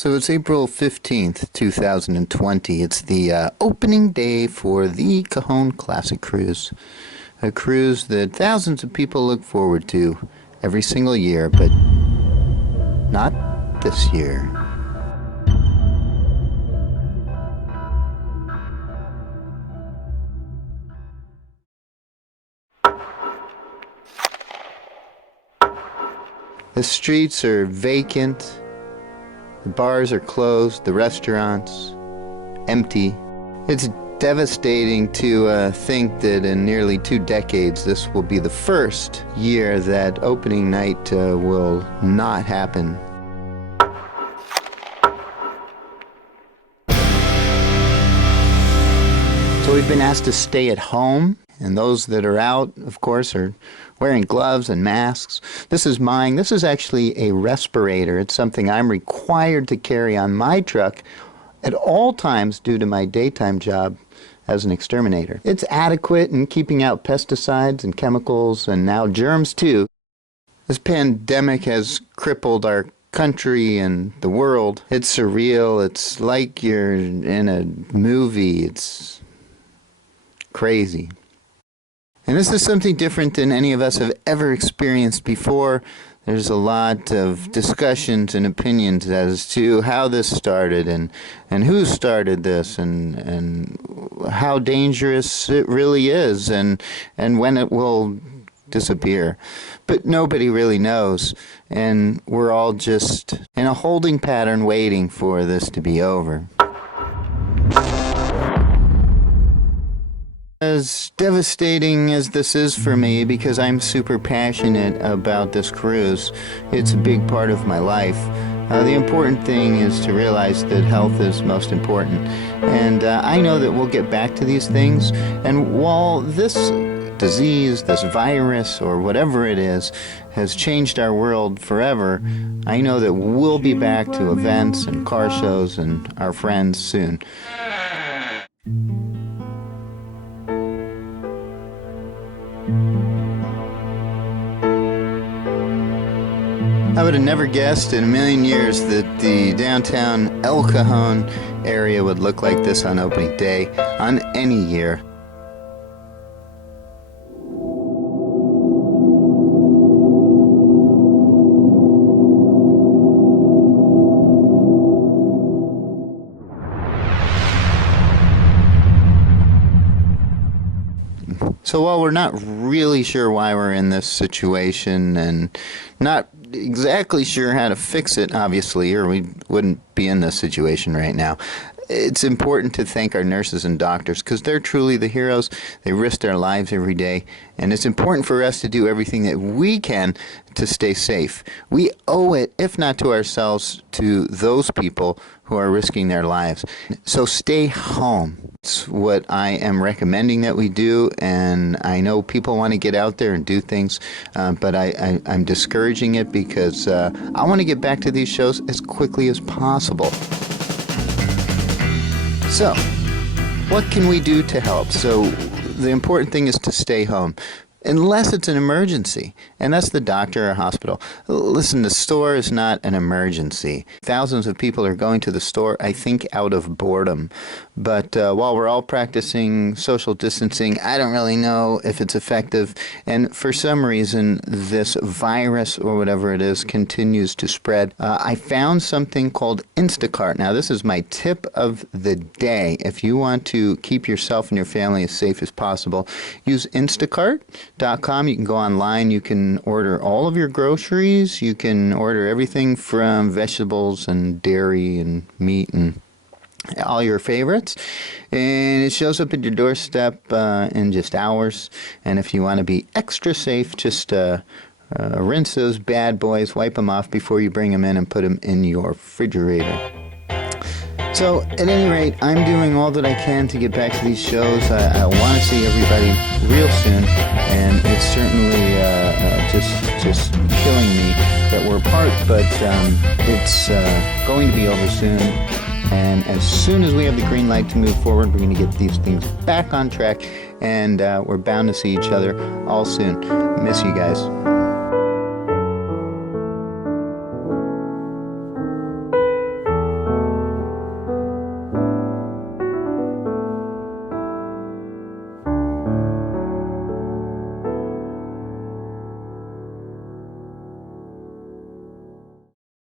So it's April 15th, 2020. It's the opening day for the Cajon Classic Cruise. A cruise that thousands of people look forward to every single year, but not this year. The streets are vacant. The bars are closed, the restaurants empty. It's devastating to think that in nearly 2 decades this will be the first year that opening night will not happen. So we've been asked to stay at home, and those that are out, of course, are wearing gloves and masks. This is mine. This is actually a respirator. It's something I'm required to carry on my truck at all times due to my daytime job as an exterminator. It's adequate in keeping out pesticides and chemicals and now germs too. This pandemic has crippled our country and the world. It's surreal. It's like you're in a movie. It's crazy. And this is something different than any of us have ever experienced before. There's a lot of discussions and opinions as to how this started and who started this and how dangerous it really is and when it will disappear. But nobody really knows, and we're all just in a holding pattern waiting for this to be over. As devastating as this is for me, because I'm super passionate about this cruise, it's a big part of my life. The important thing is to realize that health is most important. And I know that we'll get back to these things. And while this disease, this virus, or whatever it is, has changed our world forever, I know that we'll be back to events and car shows and our friends soon. I would have never guessed in a million years that the downtown El Cajon area would look like this on opening day on any year. So while we're not really sure why we're in this situation and not exactly sure how to fix it, obviously, or we wouldn't be in this situation right now, it's important to thank our nurses and doctors because they're truly the heroes. They risk their lives every day, and it's important for us to do everything that we can to stay safe. We owe it, if not to ourselves, to those people who are risking their lives. So stay home. It's what I am recommending that we do, and I know people want to get out there and do things, but I'm discouraging it because I want to get back to these shows as quickly as possible. So, what can we do to help? So, the important thing is to stay home. Unless it's an emergency, and that's the doctor or hospital. Listen, the store is not an emergency. Thousands of people are going to the store, I think, out of boredom. But while we're all practicing social distancing, I don't really know if it's effective. And for some reason, this virus or whatever it is continues to spread. I found something called Instacart. Now, this is my tip of the day. If you want to keep yourself and your family as safe as possible, use Instacart.com. You can go online. You can order all of your groceries. You can order everything from vegetables and dairy and meat and all your favorites, and it shows up at your doorstep in just hours. And if you want to be extra safe, just rinse those bad boys, wipe them off before you bring them in and put them in your refrigerator. So at any rate, I'm doing all that I can to get back to these shows. I want to see everybody real soon, and it's certainly just killing me that we're apart, but it's going to be over soon. And as soon as we have the green light to move forward, we're going to get these things back on track, and we're bound to see each other all soon. Miss you guys.